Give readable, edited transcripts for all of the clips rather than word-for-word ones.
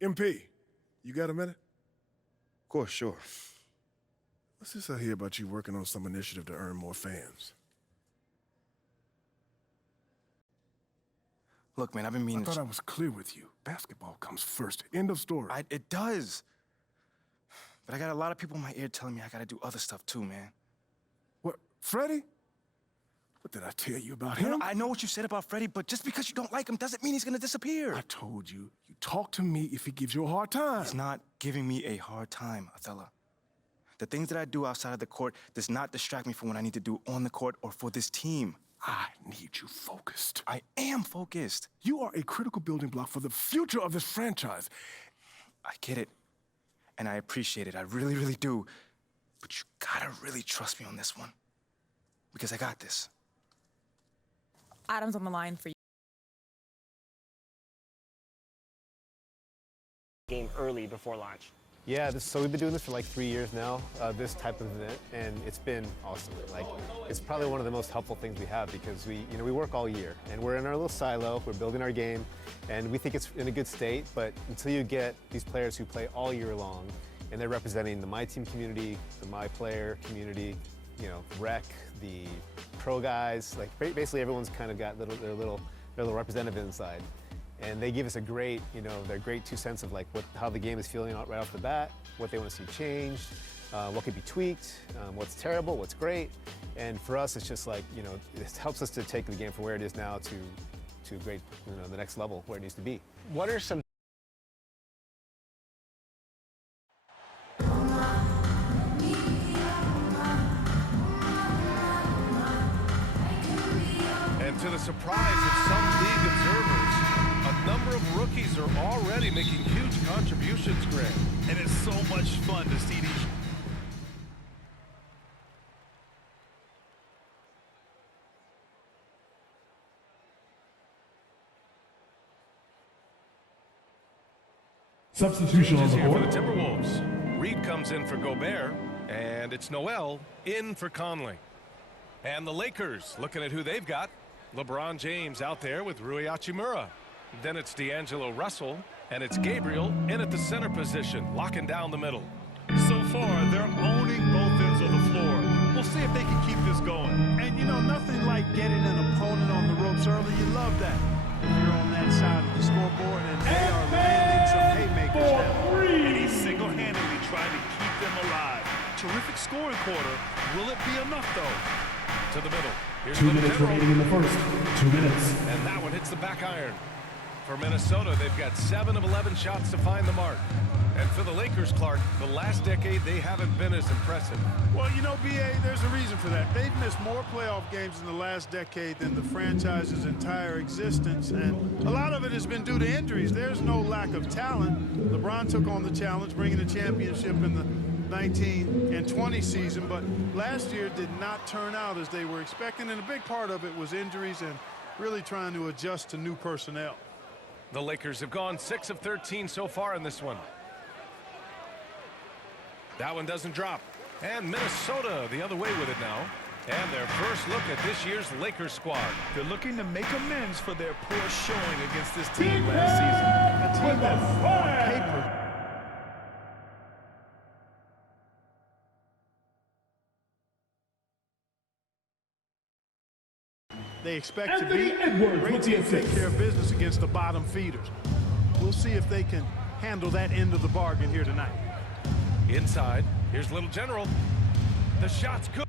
MP, you got a minute? Of course, sure. What's this I hear about you working on some initiative to earn more fans? Look, man, I've been meaning I thought I was clear with you. Basketball comes first. End of story. It does. But I got a lot of people in my ear telling me I gotta do other stuff too, man. What, Freddie? What did I tell you about him? No, I know what you said about Freddie, but just because you don't like him doesn't mean he's gonna disappear. I told you, you talk to me if he gives you a hard time. He's not giving me a hard time, Othello. The things that I do outside of the court does not distract me from what I need to do on the court or for this team. I need you focused. I am focused. You are a critical building block for the future of this franchise. I get it, and I appreciate it. I really, really do. But you gotta really trust me on this one, because I got this. Adam's on the line for you. Game early before launch. Yeah, so we've been doing this for like 3 years now, this type of event, and it's been awesome. Like, it's probably one of the most helpful things we have because we work all year, and we're in our little silo, we're building our game, and we think it's in a good state, but until you get these players who play all year long, and they're representing the My Team community, the My Player community, rec, the pro guys, like basically everyone's kind of got their little representative inside. And they give us a great, their great 2 cents of like how the game is feeling right off the bat, what they want to see changed, what could be tweaked, what's terrible, what's great. And for us, it's just like, it helps us to take the game from where it is now to great, the next level where it needs to be. What are some And to the surprise of some league observers, a number of rookies are already making huge contributions, Grant. And it's so much fun to see these. Substitution on the Here for board. the Timberwolves. Reed comes in for Gobert, and it's Noel in for Conley. And the Lakers, looking at who they've got. LeBron James out there with Rui Hachimura. Then it's D'Angelo Russell, and it's Gabriel in at the center position, locking down the middle. So far, they're owning both ends of the floor. We'll see if they can keep this going. And nothing like getting an opponent on the ropes early. You love that. If you're on that side of the scoreboard and they are landing some haymakers now. And he's single-handedly trying to keep them alive. Terrific scoring quarter. Will it be enough, though? To the middle. Here's 2 minutes remaining in the first. 2 minutes. And that one hits the back iron. For Minnesota, they've got 7 of 11 shots to find the mark. And for the Lakers, Clark, the last decade, they haven't been as impressive. Well, B.A., there's a reason for that. They've missed more playoff games in the last decade than the franchise's entire existence, and a lot of it has been due to injuries. There's no lack of talent. LeBron took on the challenge, bringing the championship in the 19 and 20 season, but last year did not turn out as they were expecting, and a big part of it was injuries and really trying to adjust to new personnel. The Lakers have gone 6 of 13 so far in this one. That one doesn't drop. And Minnesota the other way with it now. And their first look at this year's Lakers squad. They're looking to make amends for their poor showing against this team last season. A team that on paper they expect to beat. Great team take care of business against the bottom feeders. We'll see if they can handle that end of the bargain here tonight. Inside, here's Little General. The shot's good.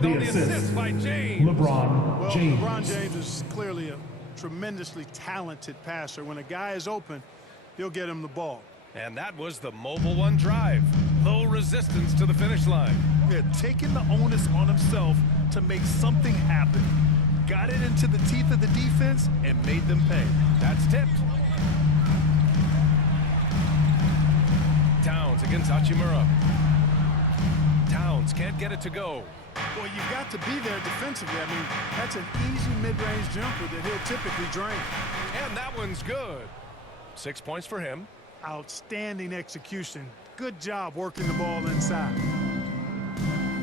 good The on the assist assist. by James. LeBron Well, James. LeBron James is clearly a tremendously talented passer. When a guy is open, he'll get him the ball. And that was the Mobile One drive. Low resistance to the finish line. Yeah, taking the onus on himself to make something happen. Got it into the teeth of the defense and made them pay. That's tipped. Towns against Hachimura. Towns can't get it to go. Well, you've got to be there defensively. I mean, that's an easy mid-range jumper that he'll typically drain. And that one's good. 6 points for him. Outstanding execution. Good job working the ball inside.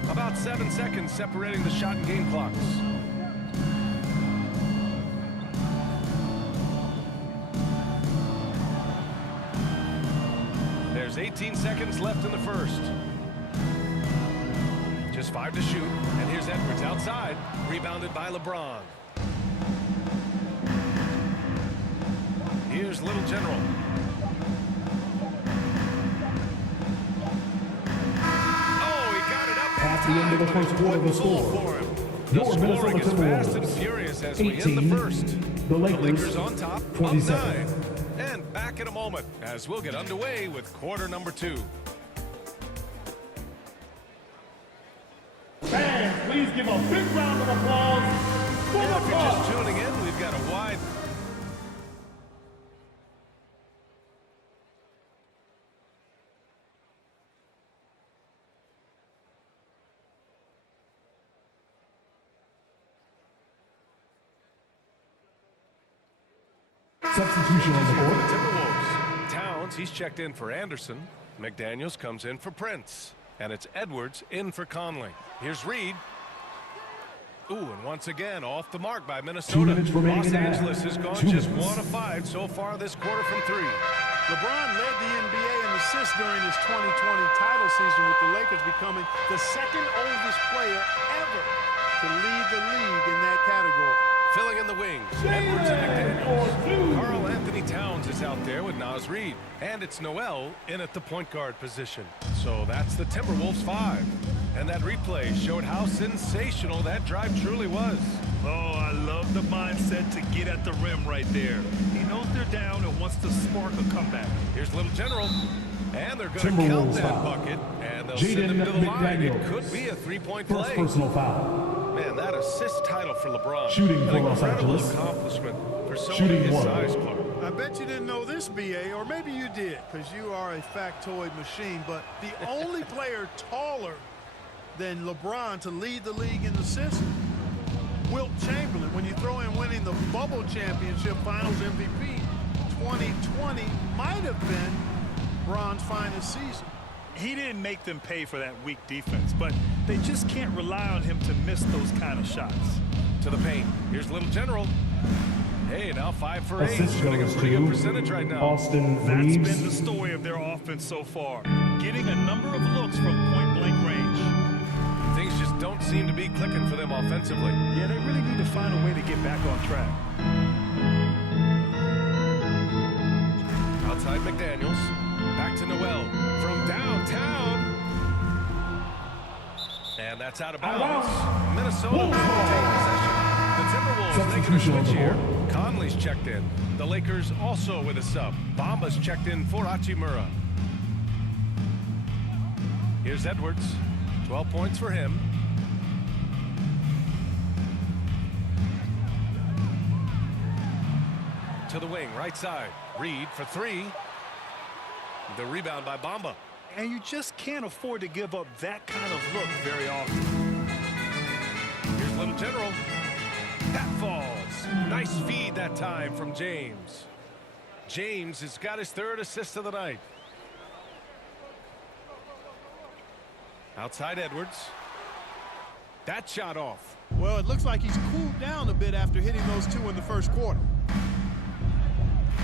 About 7 seconds separating the shot and game clocks. There's 18 seconds left in the first. Just 5 to shoot. And here's Edwards outside. Rebounded by LeBron. Here's Little General. Oh, he got it up. At the end of the first quarter, the score. The Your scoring Minnesota is fast and Timberwolves. furious as we end 18. the first. The Lakers on top, 27. up 9. And back in a moment as we'll get underway with quarter number 2. Fans, please give a big round of applause for And if the you're just Bucks. tuning in, we've got a wide... Substitution on the board. Timberwolves. Towns, he's checked in for Anderson. McDaniels comes in for Prince. And it's Edwards in for Conley. Here's Reed. Ooh, and once again, off the mark by 2 Minnesota. minutes remaining Los in the half. Angeles has gone 2 just minutes. 1 of 5 so far this quarter from 3. LeBron led the NBA in assists during his 2020 title season, with the Lakers becoming the second oldest player ever to lead the league in that category. Filling in the wings, Edwards and McDaniels. Karl Anthony Towns is out there with Naz Reid. And it's Noel in at the point guard position. So that's the Timberwolves 5. And that replay showed how sensational that drive truly was. Oh, I love the mindset to get at the rim right there. He knows they're down and wants to spark a comeback. Here's Little General. And they're going to count Timberwolves that foul. bucket. And they'll send him Jaden to the line. It McDaniels. could be a three-point First play. personal foul. Man, that assist title for LeBron. Shooting An for Los incredible Angeles. accomplishment for someone Shooting his one. size, Clark. I bet you didn't know this, BA, or maybe you did, because you are a factoid machine, but the only player taller than LeBron to lead the league in assists, Wilt Chamberlain. When you throw in winning the Bubble Championship Finals MVP, 2020 might have been Bron's finest season. He didn't make them pay for that weak defense, but they just can't rely on him to miss those kind of shots. To the paint. Here's Little General. Hey, now 5 for 8. Assist Shooting a goes pretty good to percentage right now. Austin That's Reeves. been the story of their offense so far. Getting a number of looks from point-blank range. Things just don't seem to be clicking for them offensively. Yeah, they really need to find a way to get back on track. Outside McDaniels. Back to Noel. From downtown. And that's out of bounds. Minnesota will take possession. The Timberwolves making a Substitution on switch the here. board. Conley's checked in. The Lakers also with a sub. Bamba's checked in for Hachimura. Here's Edwards. 12 points for him. To the wing, right side. Reed for 3. The rebound by Bamba. And you just can't afford to give up that kind of look very often. Here's Little General. That falls. Nice feed that time from James. James has got his 3rd assist of the night. Outside Edwards. That shot off. Well, it looks like he's cooled down a bit after hitting those 2 in the first quarter.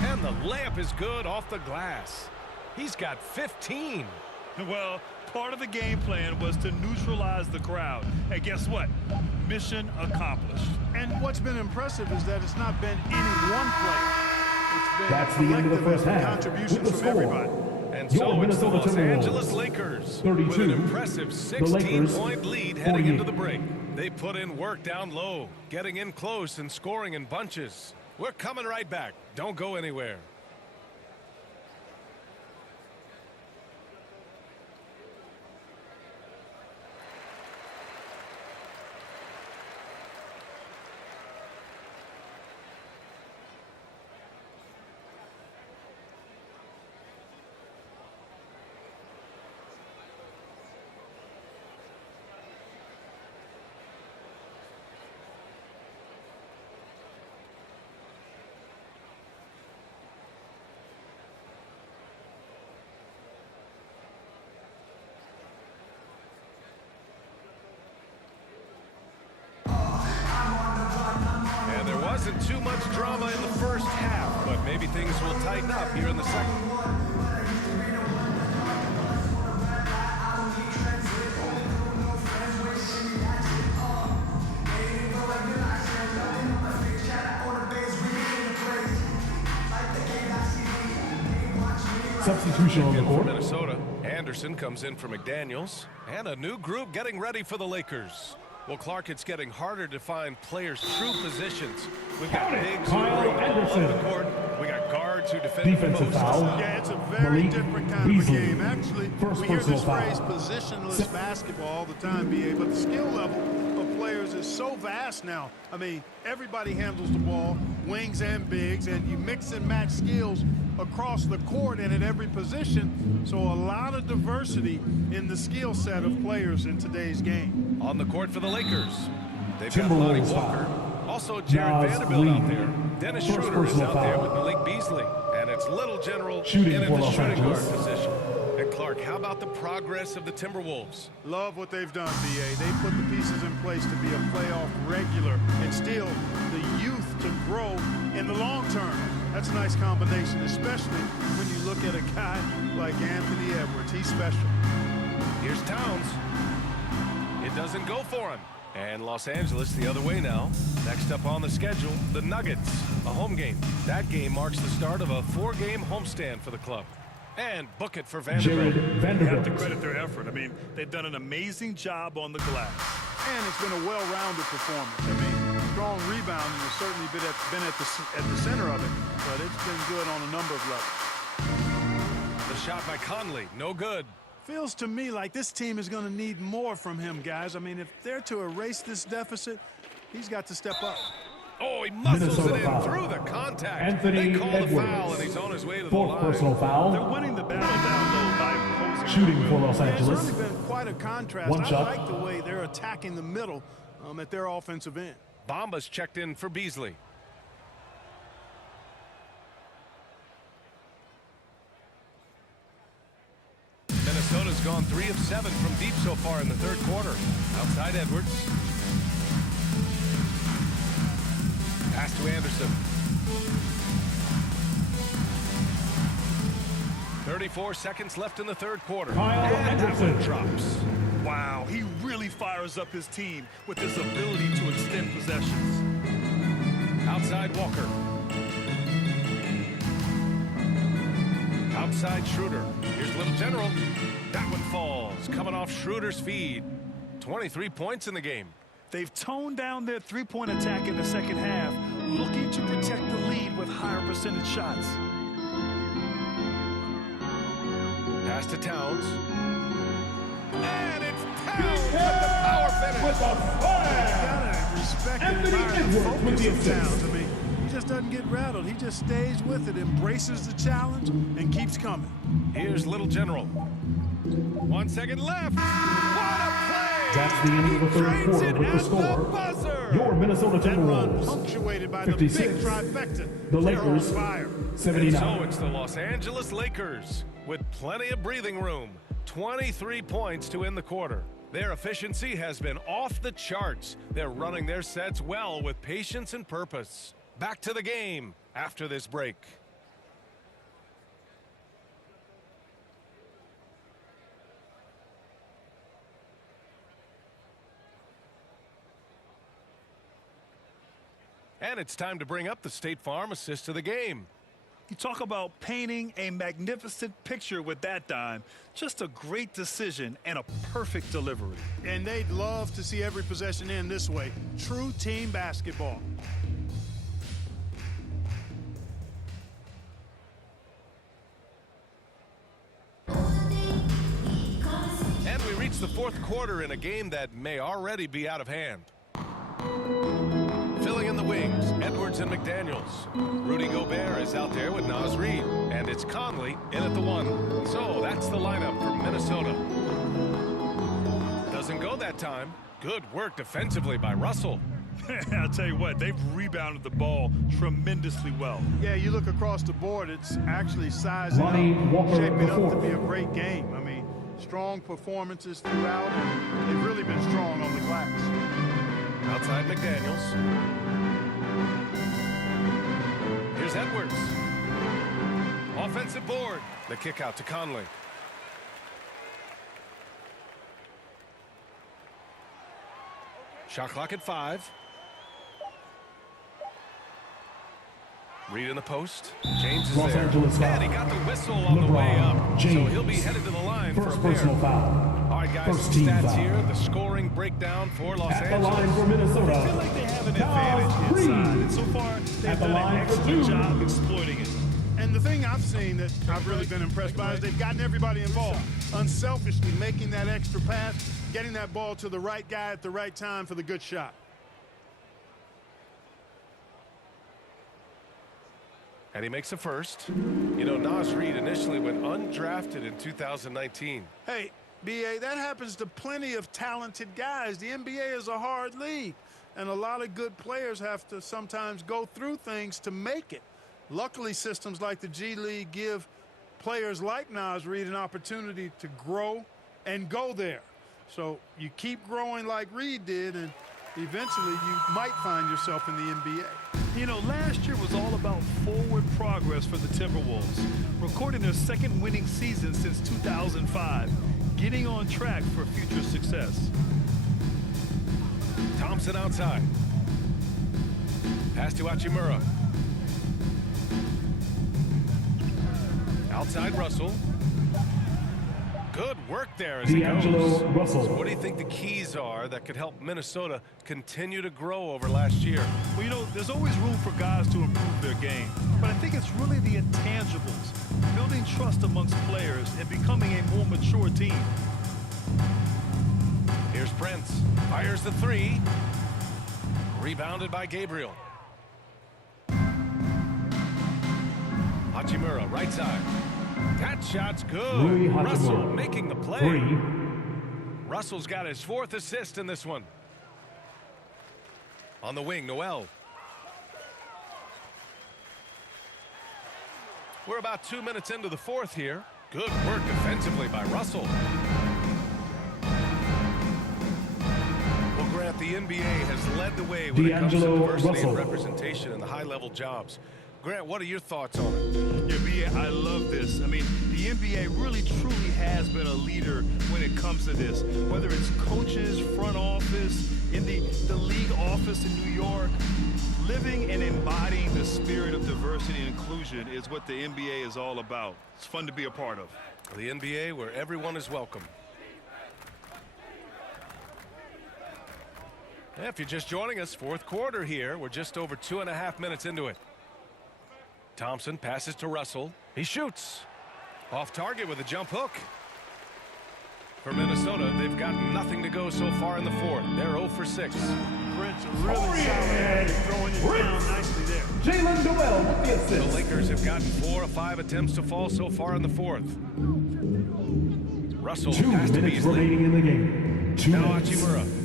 And the layup is good off the glass. He's got 15. Well, part of the game plan was to neutralize the crowd. And guess what? Mission accomplished. And what's been impressive is that it's not been any one player. It's been That's the end of the collective first half. contributions With the from score. everybody. And Your so it's the Minnesota Los Timberwolves, Angeles Lakers 32. with an impressive The Lakers, 16-point lead heading into the break. They put in work down low, getting in close and scoring in bunches. We're coming right back. Don't go anywhere. And there wasn't too much drama in the first half, but maybe things will tighten up here in the second. Substitution on the In for court. Minnesota, Anderson comes in for McDaniels, and a new group getting ready for the Lakers. Well, Clark, it's getting harder to find players' true positions. We've got bigs who Kyle bring the ball up Anderson. the court. We got guards who defend the Defensive post. foul. Yeah, it's a very Malik different kind Beasley. of a game. Actually, First we hear personal this foul. phrase positionless basketball all the time, BA, but the skill level of players is so vast now. I mean, everybody handles the ball, wings and bigs, and you mix and match skills across the court and at every position. So a lot of diversity in the skill set of players in today's game. On the court for the Lakers, they've got Lonnie Timberwolves Walker. foul. Also, Jared Nas Vanderbilt out Lee. there. Dennis First Schroeder is personal out there foul. with Malik Beasley. And it's Little General Shooting in at for the Los shooting guard Angeles. position. And Clark, how about the progress of the Timberwolves? Love what they've done, BA. They put the pieces in place to be a playoff regular and still the youth to grow in the long term. That's a nice combination, especially when you look at a guy like Anthony Edwards. He's special. Here's Towns. It doesn't go for him. And Los Angeles the other way now. Next up on the schedule, the Nuggets, a home game. That game marks the start of a 4-game homestand for the club. And book it for Jared Vanderbilt. You have to Vanderbilt. credit their effort. I mean, they've done an amazing job on the glass. And it's been a well-rounded performance. I mean, strong rebounding has certainly been at the center of it, but it's been good on a number of levels. The shot by Conley, no good. Feels to me like this team is going to need more from him, guys. I mean, if they're to erase this deficit, he's got to step up. Oh, he muscles Minnesota it in foul. through the contact. Anthony They call the Edwards. foul, and he's on his way to the Fourth line. personal They're foul. winning the battle down low by imposing Shooting for Los Yeah, it's Angeles. really been quite a contrast. One I shot. like the way they're attacking the middle at their offensive end. Bamba's checked in for Beasley. Minnesota's gone 3 of 7 from deep so far in the third quarter. Outside Edwards. Pass to Anderson. 34 seconds left in the third quarter. Kyle And that Anderson. one drops. Wow, he really fires up his team with his ability to extend possessions. Outside Walker. Outside Schroeder. Here's Little General. That one falls. Coming off Schroeder's feed. 23 points in the game. They've toned down their three-point attack in the second half, looking to protect the lead with higher percentage shots. Pass to Towns. And it's Towns with the power finish. With a flag. Gotta respect and Anthony admire the Edwards with focus the of assist. Towns. I mean, he just doesn't get rattled. He just stays with it, embraces the challenge, and keeps coming. Here's Little General. 1 second left. What a play! That's the end of the third Drains quarter it with the at score. buzzer. Your Minnesota That run Timberwolves. punctuated by the 56. big trifecta. The They're Lakers, on fire. And 79. so it's the Los Angeles Lakers with plenty of breathing room. 23 points to end the quarter. Their efficiency has been off the charts. They're running their sets well with patience and purpose. Back to the game after this break. And it's time to bring up the State Farm assist of the game. You talk about painting a magnificent picture with that dime. Just a great decision and a perfect delivery. And they'd love to see every possession end this way. True team basketball. And we reach the fourth quarter in a game that may already be out of hand. Filling in the wings, Edwards and McDaniels. Rudy Gobert is out there with Naz Reid. And it's Conley in at the 1. So that's the lineup for Minnesota. Doesn't go that time. Good work defensively by Russell. I'll tell you what, they've rebounded the ball tremendously well. Yeah, you look across the board, it's actually sizing Lonnie up, Walker shaping up to IV. be a great game. I mean, strong performances throughout, and they've really been strong on the glass. Outside McDaniels. Here's Edwards. Offensive board. The kick out to Conley. Shot clock at 5. Reid in the post. James is Los there. Angeles foul. And he got the whistle on the way up. So James. he'll be headed to the line for a First pair. personal foul. All right, guys, First some team stats foul. here. The scoring breakdown for Los At the Angeles. line for Minnesota. I feel like they have an Naz advantage Reid. inside, and so far they've At the done an line for excellent 2. job exploiting it. And the thing I've seen that I've really been impressed by is they've gotten everybody involved. Unselfishly making that extra pass, getting that ball to the right guy at the right time for the good shot. And he makes a first. You know, Naz Reid initially went undrafted in 2019. Hey, B.A., that happens to plenty of talented guys. The NBA is a hard league, and a lot of good players have to sometimes go through things to make it. Luckily, systems like the G League give players like Naz Reid an opportunity to grow and go there. So you keep growing like Reid did, and eventually you might find yourself in the NBA. You know, last year was all about forward progress for the Timberwolves, recording their second winning season since 2005, getting on track for future success. Thompson outside. Pass to Hachimura. Outside Russell. Good work there as he goes. D'Angelo Russell. So what do you think the keys are that could help Minnesota continue to grow over last year? Well, you know, there's always room for guys to improve their game, but I think it's really the intangibles, building trust amongst players and becoming a more mature team. Here's Prince. Fires the 3. Rebounded by Gabriel. Hachimura, right side. That shot's good. Rui Hachimura. Russell making the play. 3. Russell's got his 4th assist in this one. On the wing, Noel. We're about 2 minutes into the 4th here. Good work defensively by Russell. Well, Grant, the NBA has led the way when it comes to D'Angelo diversity Russell. and representation in the high-level jobs. Grant, what are your thoughts on it? Yeah, BA, I love this. I mean, the NBA really truly has been a leader when it comes to this. Whether it's coaches, front office, in the league office in New York, living and embodying the spirit of diversity and inclusion is what the NBA is all about. It's fun to be a part of. The NBA where everyone is welcome. If you're just joining us, 4th quarter here. We're just over 2.5 minutes into it. Thompson passes to Russell. He shoots. Off target with a jump hook. For Minnesota, they've got nothing to go so far in the 4th. They're 0 for 6. Prince really solid, throwing it down nicely there. Jalen Noel with the The assist. Lakers have gotten 4 of 5 attempts to fall so far in the 4th. Russell 2 pass to minutes Beasley. remaining in the game. 2 Now minutes. Hachimura.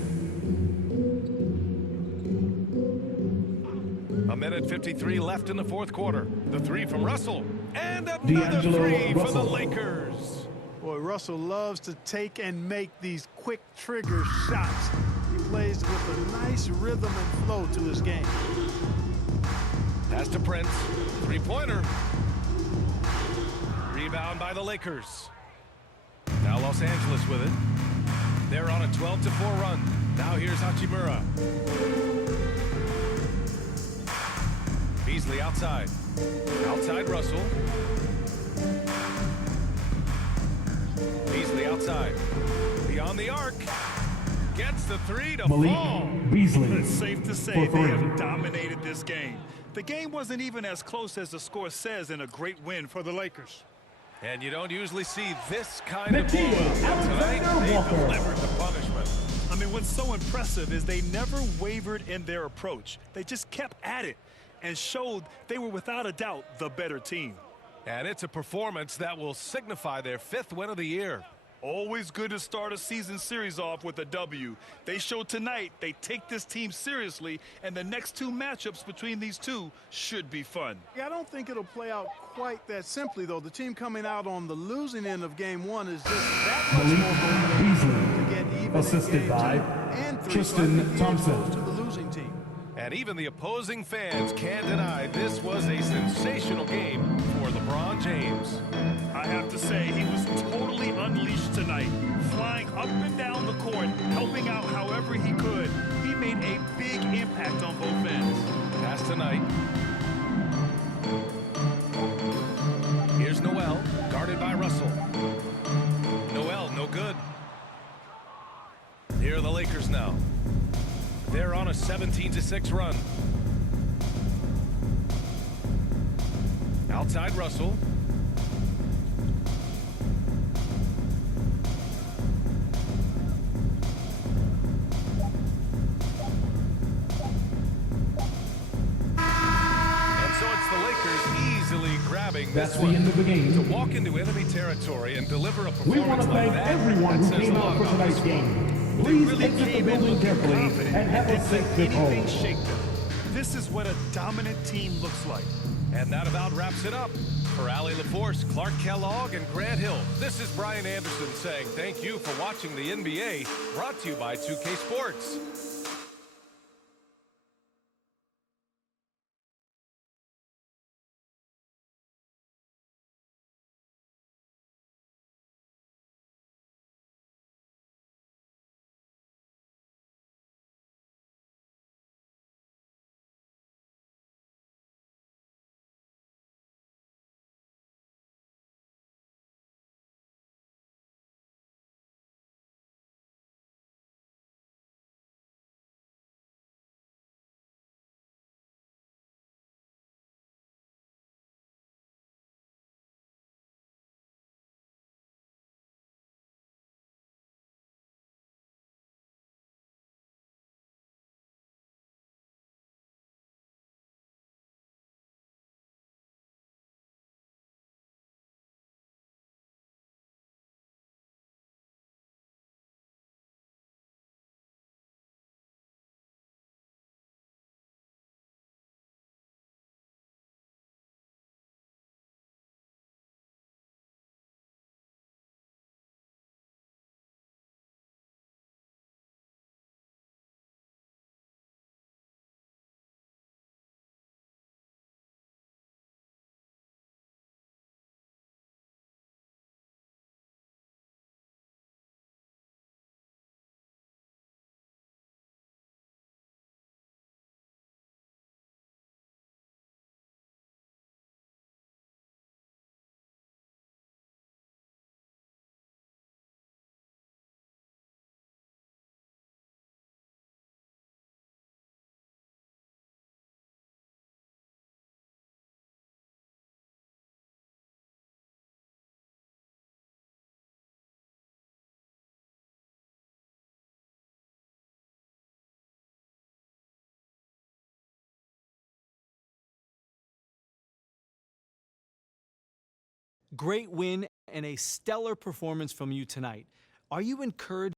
A minute 53 left in the 4th quarter. The 3 from Russell. And another D'Angelo 3 for the Russell. Lakers. Boy, Russell loves to take and make these quick trigger shots. He plays with a nice rhythm and flow to his game. Pass to Prince. 3-pointer. Rebound by the Lakers. Now Los Angeles with it. They're on a 12-4 run. Now here's Hachimura. Beasley Beasley outside. Outside Russell. Beasley outside. Beyond the arc. Gets the three to Malik fall. Beasley. It's safe to say For they three. have dominated this game. The game wasn't even as close as the score says in a great win for the Lakers. And you don't usually see this kind of Nakia ball. Tonight, Alexander they Walker. delivered the punishment. I mean, what's so impressive is they never wavered in their approach. They just kept at it and showed they were without a doubt the better team. And it's a performance that will signify their 5th win of the year. Always good to start a season series off with a W. They showed tonight they take this team seriously, and the next 2 matchups between these two should be fun. I don't think it'll play out quite that simply, though. The team coming out on the losing end of game 1 is just that much Malik more motivated to get even Assisted in game by 2 and 3. Tristan So I think the edge Thompson. goes to the losing team. And even the opposing fans can't deny this was a sensational game for LeBron James. I have to say, he was totally unleashed tonight, flying up and down the court, helping out however he could. He made a big impact on both ends. Pass tonight. Here's Noel, guarded by Russell. Noel, no good. Here are the Lakers now. They're on a 17-6 run. Outside Russell. And so it's the Lakers easily grabbing That's this the one. end of the game. To walk into enemy territory and deliver a We want performance to like thank that, everyone that who says came a out lot for about tonight's this one. game. They Please really exit the came in building looking carefully confident and have a didn't let safe trip anything home. shake them. This is what a dominant team looks like. And that about wraps it up. For Allie LaForce, Clark Kellogg, and Grant Hill, this is Brian Anderson saying thank you for watching the NBA, brought to you by 2K Sports. Great win and a stellar performance from you tonight. Are you encouraged